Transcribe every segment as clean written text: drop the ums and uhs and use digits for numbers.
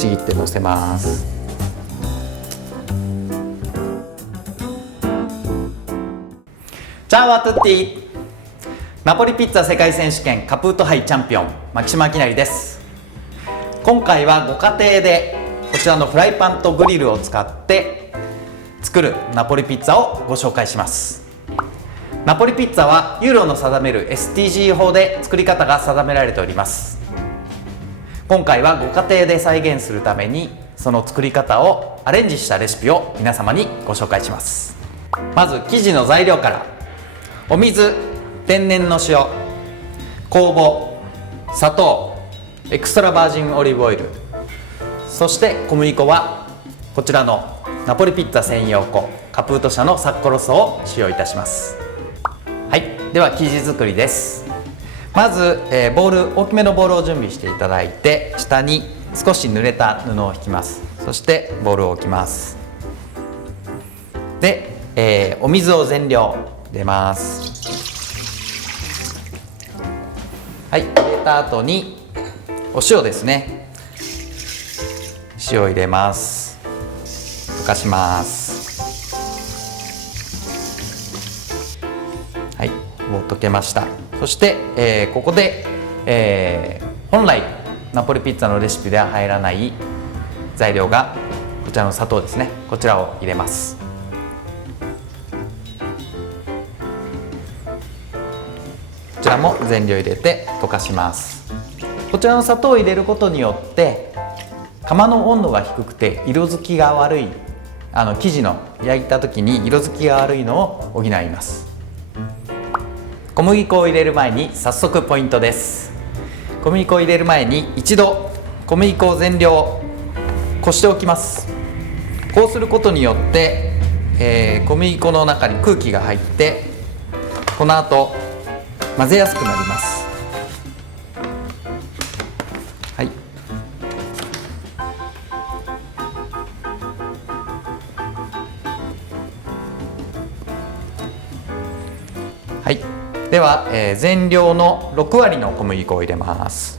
ちぎってのせます。チャオアトゥッティ。ナポリピッツァ世界選手権カプート杯チャンピオン牧島明成です。今回はご家庭でこちらのフライパンとグリルを使って作るナポリピッツァをご紹介します。ナポリピッツァはユーロの定める STG 法で作り方が定められております。今回はご家庭で再現するためにその作り方をアレンジしたレシピを皆様にご紹介します。まず生地の材料から。お水、天然の塩、酵母、砂糖、エクストラバージンオリーブオイル、そして小麦粉はこちらのナポリピッツァ専用粉カプート社のサッコロ酢を使用いたします。はい、では生地作りです。まず、大きめのボウルを準備していただいて、下に少し濡れた布を引きます。そしてボウルを置きます。で、お水を全量入れます。はい、入れた後にお塩ですね。塩入れます。溶かします。はい、もう溶けました。そして、ここで、本来ナポリピッツァのレシピでは入らない材料がこちらの砂糖ですね。こちらを入れます。こちらも全量入れて溶かします。こちらの砂糖を入れることによって窯の温度が低くて色づきが悪い生地の焼いた時に色づきが悪いのを補います。小麦粉を入れる前に早速ポイントです。小麦粉を入れる前に一度小麦粉を全量こしておきます。こうすることによって、小麦粉の中に空気が入ってこの後混ぜやすくなります。はい、はい、では、全量の6割の小麦粉を入れます。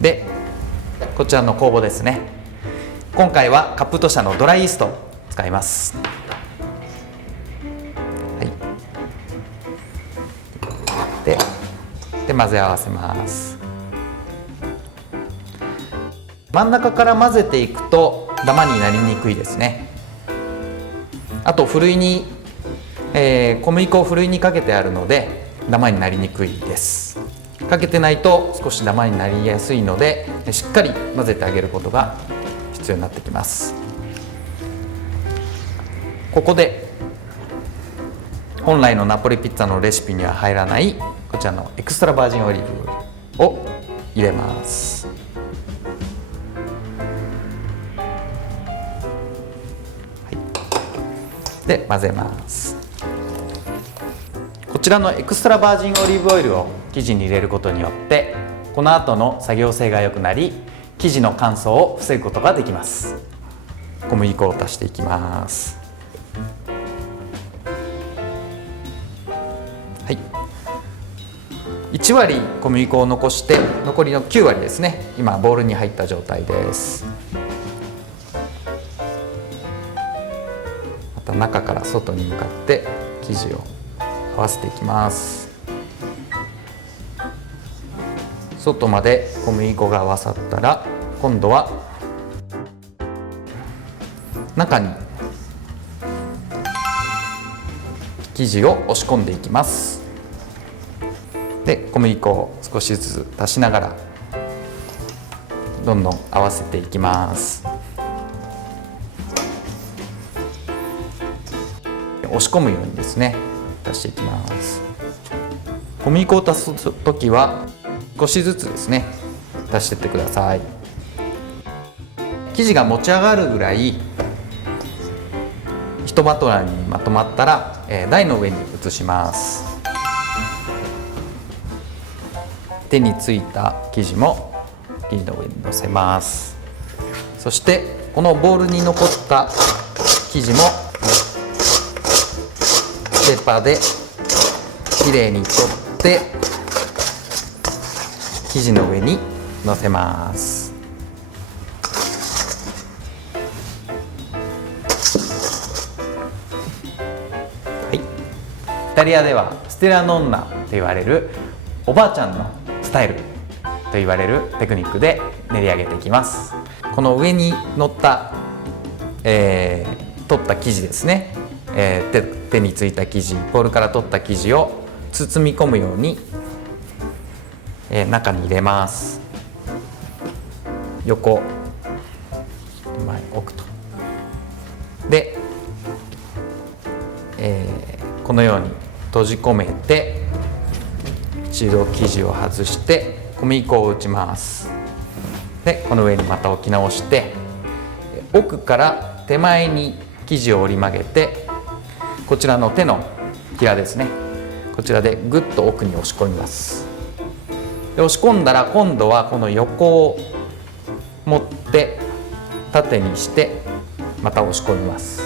で、こちらの酵母ですね。今回はカプート社のドライイーストを使います。はい、で混ぜ合わせます。真ん中から混ぜていくとダマになりにくいですね。あとふるいに、小麦粉をふるいにかけてあるのでダマになりにくいです。かけてないと少しダマになりやすいのでしっかり混ぜてあげることが必要になってきます。ここで本来のナポリピッツァのレシピには入らないこちらのエクストラバージンオリーブオイルを入れます。で混ぜます。こちらのエクストラバージンオリーブオイルを生地に入れることによってこの後の作業性が良くなり生地の乾燥を防ぐことができます。小麦粉を足していきます。はい、1割小麦粉を残して残りの9割ですね、今ボウルに入った状態です。また中から外に向かって生地を合わせていきます。外まで小麦粉が合わさったら今度は中に生地を押し込んでいきます。で小麦粉を少しずつ足しながらどんどん合わせていきます。押し込むようにですね足していきます。小麦粉を足す時は少しずつですね足していってください。生地が持ち上がるぐらい一まとまりにまとまったら、台の上に移します。手についた生地も生地の上に乗せます。そしてこのボウルに残った生地もペーパーできれいに取って生地の上にのせます。はい、イタリアではステラノンナと言われるおばあちゃんのスタイルと言われるテクニックで練り上げていきます。この上に乗った、取った生地ですね、手についた生地、ボウルから取った生地を包み込むように、中に入れます。横前置くと。で、このように閉じ込めて一度生地を外して小麦粉を打ちます。でこの上にまた置き直して奥から手前に生地を折り曲げてこちらの手のひらですね、こちらでぐっと奥に押し込みます。で押し込んだら今度はこの横を持って縦にしてまた押し込みます。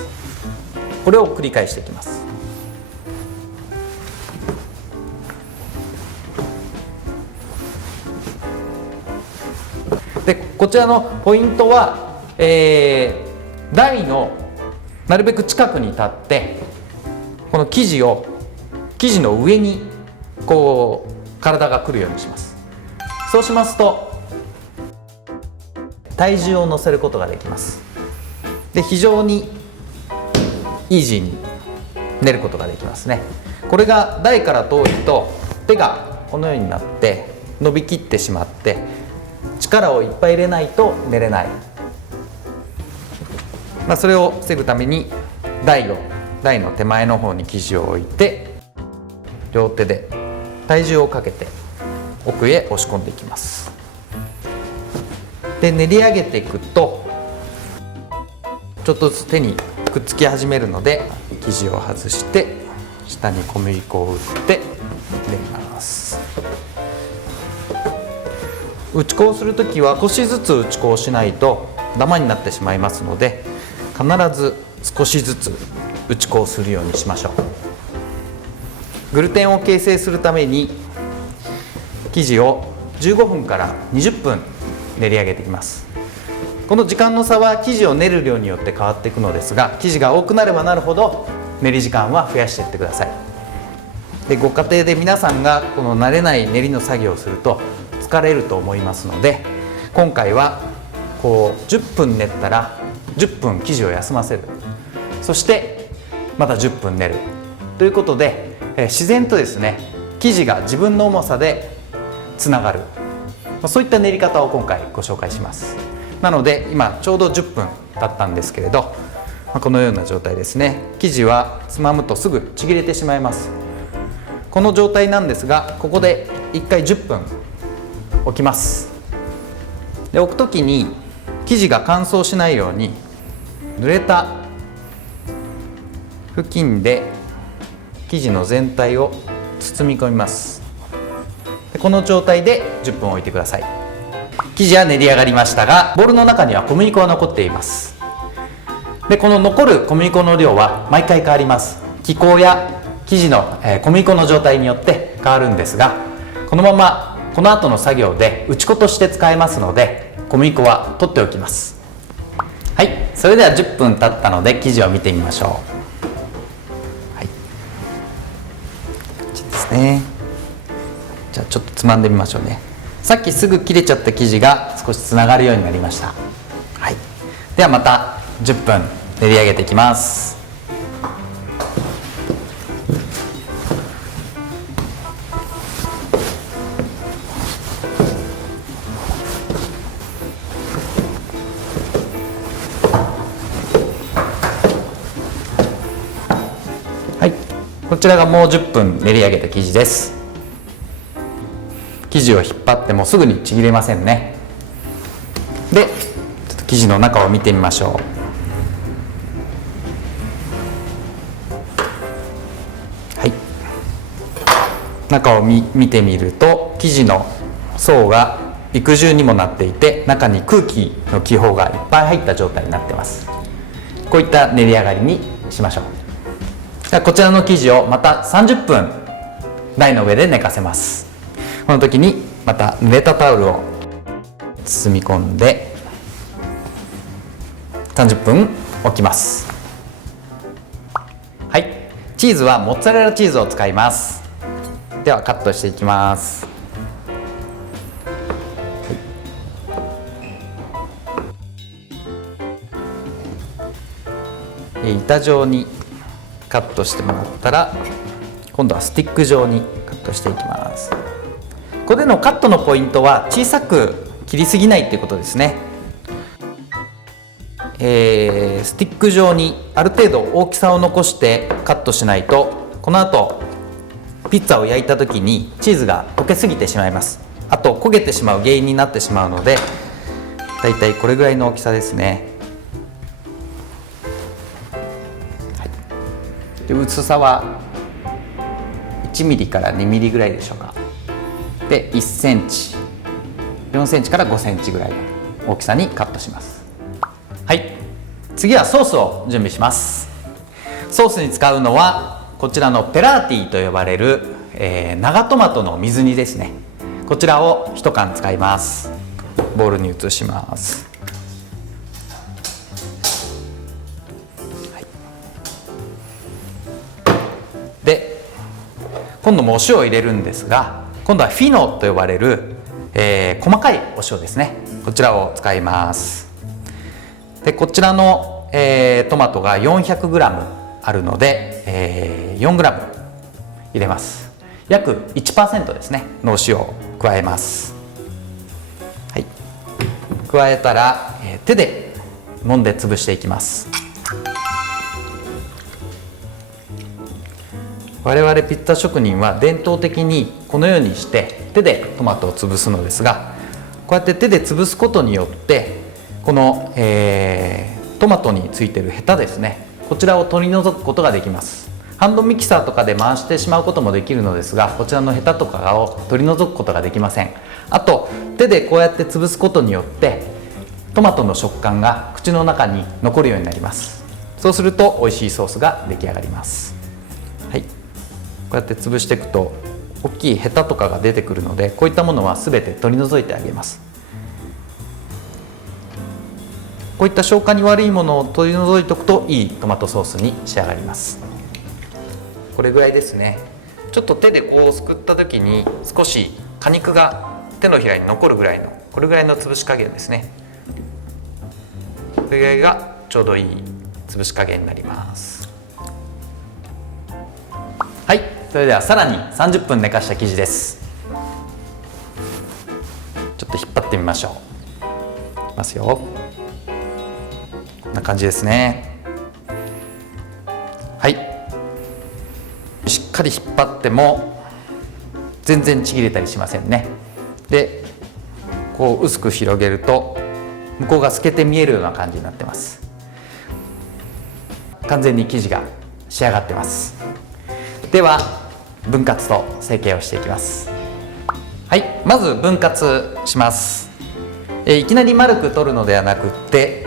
これを繰り返していきます。でこちらのポイントは、台のなるべく近くに立ってこの生地の上にこう体が来るようにします。そうしますと体重を乗せることができます。で非常にイージーに練ることができますね。これが台から遠いと手がこのようになって伸びきってしまって力をいっぱい入れないと練れない、それを防ぐために台の手前の方に生地を置いて両手で体重をかけて奥へ押し込んでいきます。で練り上げていくとちょっとずつ手にくっつき始めるので生地を外して下に小麦粉を打って練ります。打ち粉をするときは少しずつ打ち粉をしないとダマになってしまいますので必ず少しずつ打ち粉をするようにしましょう。グルテンを形成するために生地を15分から20分練り上げていきます。この時間の差は生地を練る量によって変わっていくのですが生地が多くなればなるほど練り時間は増やしていってください。でご家庭で皆さんがこの慣れない練りの作業をすると疲れると思いますので今回はこう10分練ったら10分生地を休ませる、そしてまた10分練るということで自然とですね生地が自分の重さでつながる、そういった練り方を今回ご紹介します。なので今ちょうど10分経ったんですけれど、このような状態ですね。生地はつまむとすぐちぎれてしまいます。この状態なんですがここで1回10分置きます。で置くときに生地が乾燥しないように濡れた布巾で生地の全体を包み込みます。でこの状態で10分置いてください。生地は練り上がりましたがボウルの中には小麦粉が残っています。でこの残る小麦粉の量は毎回変わります。気候や生地の小麦粉の状態によって変わるんですがこのままこの後の作業で打ち粉として使えますので小麦粉は取っておきます。はい、それでは10分経ったので生地を見てみましょう。はい、こっちですね。じゃあちょっとつまんでみましょうね。さっきすぐ切れちゃった生地が少しつながるようになりました。はい、ではまた10分練り上げていきます。こちらがもう10分練り上げた生地です。生地を引っ張ってもすぐにちぎれませんね。で、ちょっと生地の中を見てみましょう。はい。中を見てみると生地の層が幾重にもなっていて中に空気の気泡がいっぱい入った状態になっています。こういった練り上がりにしましょう。こちらの生地をまた30分台の上で寝かせます。この時にまた濡れたタオルを包み込んで30分置きます。はい、チーズはモッツァレラチーズを使います。ではカットしていきます。板状にカットしてもらったら、今度はスティック状にカットしていきます。ここでのカットのポイントは小さく切りすぎないっていうことですね。スティック状にある程度大きさを残してカットしないと、この後ピッツァを焼いた時にチーズが溶けすぎてしまいます。あと焦げてしまう原因になってしまうので、だいたいこれぐらいの大きさですね。で薄さは1ミリから2ミリぐらいでしょうか。で1センチ、4センチから5センチぐらいの大きさにカットします。はい、次はソースを準備します。ソースに使うのはこちらのペラーティと呼ばれる、長トマトの水煮ですね。こちらを1缶使います。ボウルに移します。で今度もお塩を入れるんですが、今度はフィノと呼ばれる、細かいお塩ですね。こちらを使います。でこちらの、トマトが 400g あるので、4g 入れます。約 1% ですねのお塩を加えます。はい、加えたら、手で揉んで潰していきます。我々ピッツァ職人は伝統的にこのようにして手でトマトを潰すのですが、こうやって手で潰すことによってこの、トマトについているヘタですね、こちらを取り除くことができます。ハンドミキサーとかで回してしまうこともできるのですが、こちらのヘタとかを取り除くことができません。あと手でこうやって潰すことによってトマトの食感が口の中に残るようになります。そうすると美味しいソースが出来上がります。はい、こうやって潰していくと大きいヘタとかが出てくるので、こういったものは全て取り除いてあげます。こういった消化に悪いものを取り除いておくといいトマトソースに仕上がります。これぐらいですね。ちょっと手でこうすくった時に少し果肉が手のひらに残るぐらいの、これぐらいの潰し加減ですね。これぐらいがちょうどいい潰し加減になります。はい、それではさらに30分寝かした生地です。ちょっと引っ張ってみましょう。いきますよ。こんな感じですね。はい、しっかり引っ張っても全然ちぎれたりしませんね。でこう薄く広げると向こうが透けて見えるような感じになってます。完全に生地が仕上がってます。では分割と成形をしていきます。はい、まず分割します。いきなり丸く取るのではなくって、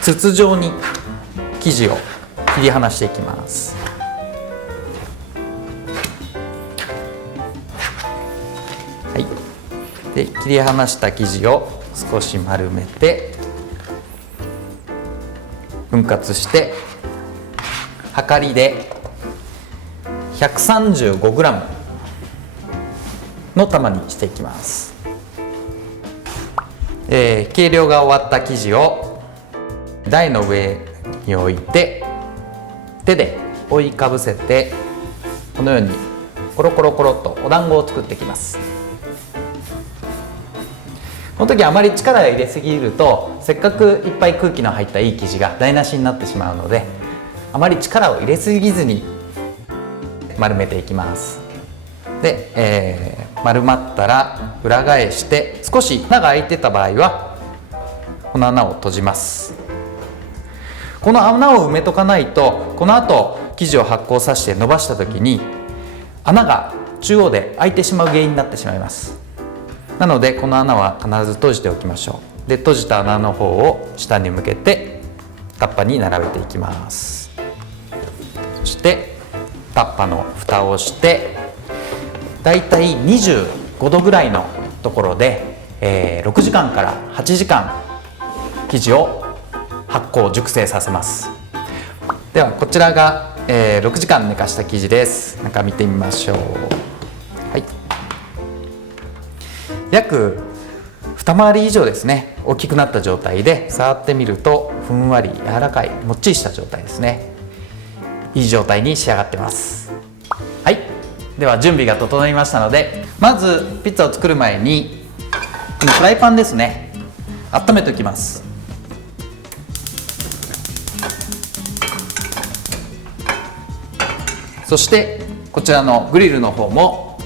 筒状に生地を切り離していきます。はい、で切り離した生地を少し丸めて分割して、はかりで135g の玉にしていきます。計量が終わった生地を台の上に置いて、手で覆いかぶせて、このようにコロコロコロとお団子を作っていきます。この時あまり力を入れすぎると、せっかくいっぱい空気の入ったいい生地が台無しになってしまうので、あまり力を入れすぎずに丸めていきます。で、丸まったら裏返して、少し穴が開いてた場合はこの穴を閉じます。この穴を埋めとかないと、この後生地を発酵させて伸ばした時に穴が中央で開いてしまう原因になってしまいます。なのでこの穴は必ず閉じておきましょう。で閉じた穴の方を下に向けてカッパに並べていきます。そしてタッパの蓋をしてだいたい25度ぐらいのところで、6時間から8時間生地を発酵熟成させます。ではこちらが、6時間寝かした生地です。中見てみましょう。はい、約二回り以上ですね、大きくなった状態で触ってみるとふんわり柔らかいもっちりした状態ですね。いい状態に仕上がってます。はい、では準備が整いましたので、まずピッツァを作る前にこのフライパンですね、温めておきます。そしてこちらのグリルの方も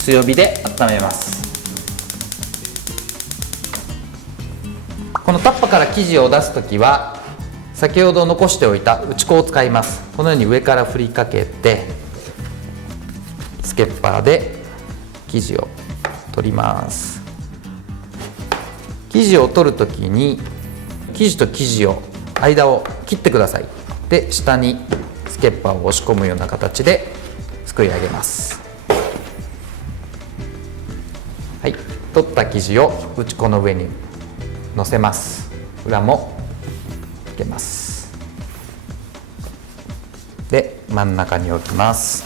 強火で温めます。このタッパから生地を出すときは先ほど残しておいた打ち粉を使います。このように上から振りかけてスケッパーで生地を取ります。生地を取るときに生地と生地を間を切ってください。で下にスケッパーを押し込むような形で作り上げます。はい、取った生地を打ち粉の上に乗せます。裏もつけます。で真ん中に置きます。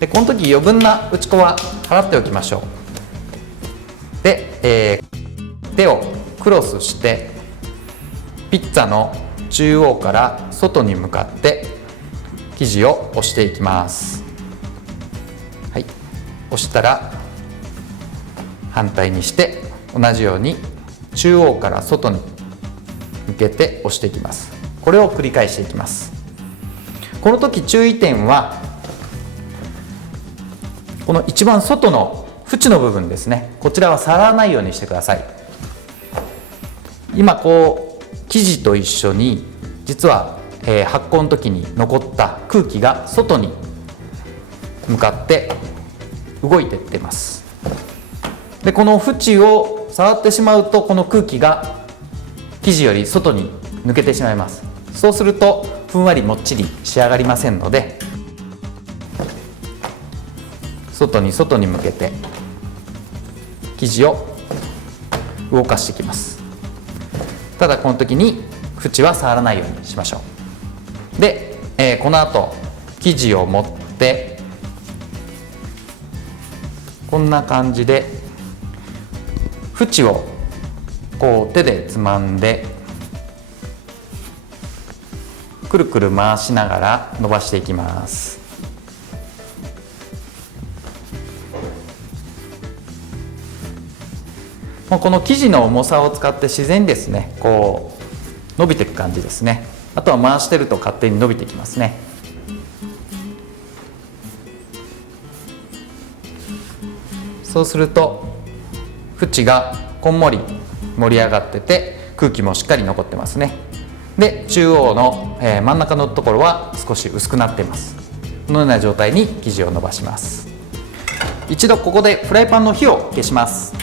でこの時余分な打ち粉は払っておきましょう。で、手をクロスしてピッツァの中央から外に向かって生地を押していきます。はい、押したら反対にして同じように中央から外に向けて押していきます。これを繰り返していきます。この時注意点はこの一番外の縁の部分ですね、こちらは触らないようにしてください。今こう生地と一緒に実は、発酵の時に残った空気が外に向かって動いていってます。でこの縁を触ってしまうとこの空気が生地より外に抜けてしまいます。そうするとふんわりもっちり仕上がりませんので、外に向けて生地を動かしていきます。ただこの時に縁は触らないようにしましょう。で、この後生地を持ってこんな感じで縁をこう手でつまんでくるくる回しながら伸ばしていきます。もうこの生地の重さを使って自然にですねこう伸びていく感じですね。あとは回してると勝手に伸びてきますね。そうすると縁がこんもり盛り上がってて空気もしっかり残ってますね。で中央の、真ん中のところは少し薄くなっています。このような状態に生地を伸ばします。一度ここでフライパンの火を消します。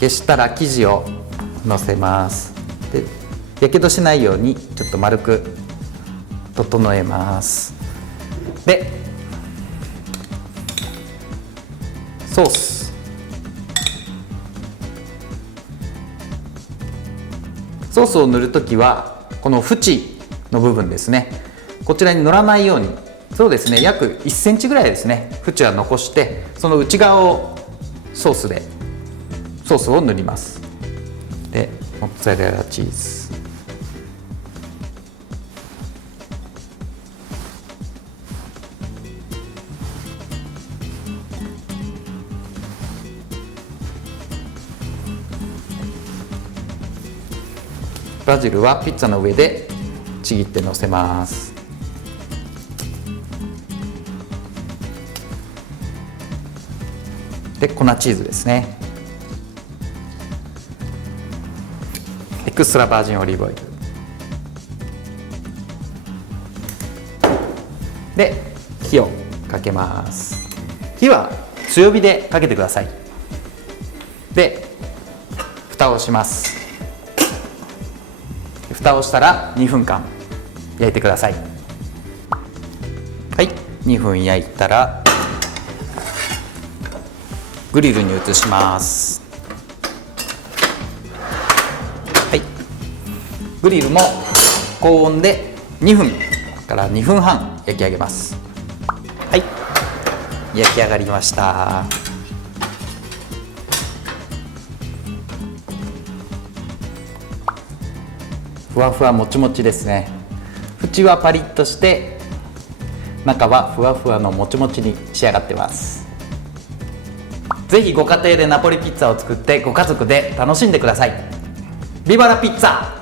消したら生地をのせます。でやけどしないようにちょっと丸く整えます。でソースを塗るときはこの縁の部分ですね、こちらに塗らないように、そうですね約1センチぐらいですね縁は残して、その内側をソースを塗ります。でモッツァレラチーズ、バジルはピッツァの上でちぎってのせます。で粉チーズですね、エクストラバージンオリーブオイルで火をかけます。火は強火でかけてください。で蓋をします。蓋をしたら2分間焼いてください。はい、2分焼いたらグリルに移します。はい、グリルも高温で2分から2分半焼き上げます。はい、焼き上がりました。ふわふわもちもちですね。縁はパリッとして中はふわふわのもちもちに仕上がってます。ぜひご家庭でナポリピッツァを作ってご家族で楽しんでください。ビバラピッツァ。